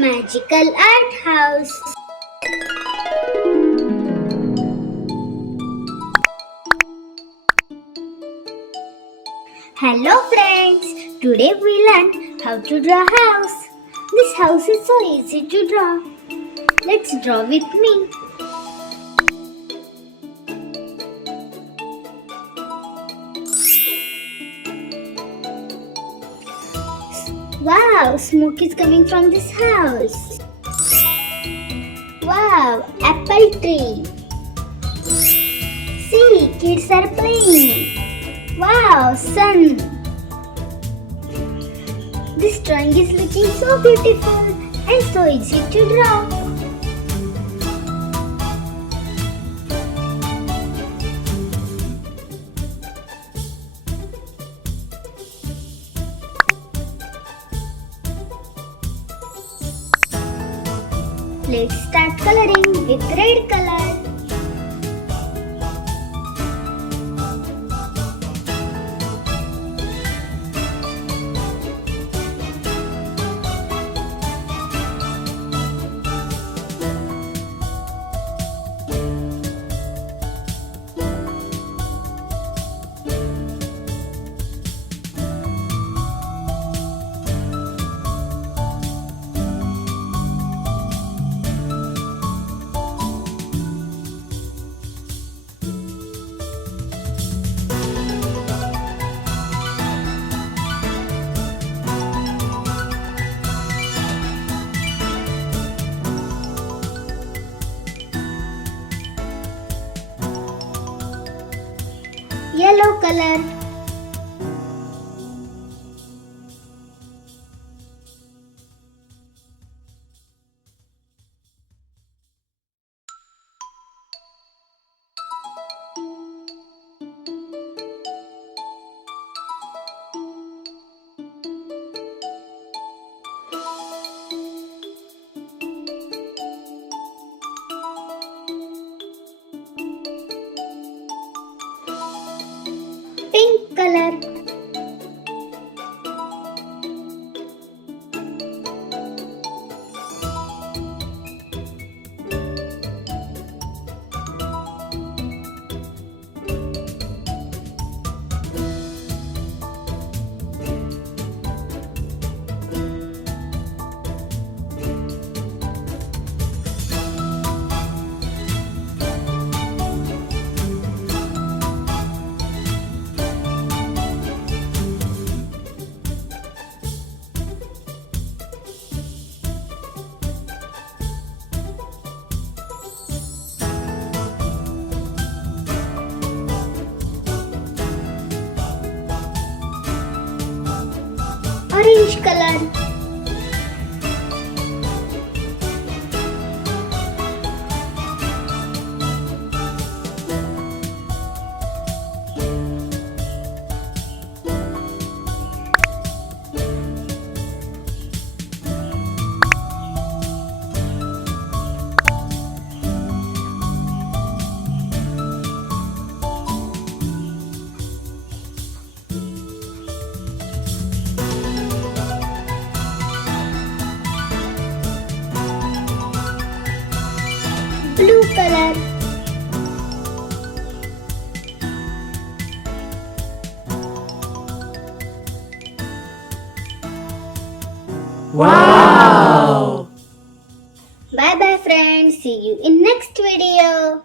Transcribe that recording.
Magical Art House. Hello friends, today we learned how to draw a house. This house is so easy to draw. Let's draw with me. Wow, smoke is coming from this house. Wow, apple tree. See, kids are playing. Wow, sun. This drawing is looking so beautiful and so easy to draw. Let's start coloring with red color. Yellow color. Pink color. Orange color. Blue color. Wow! Bye bye friends. See you in next video.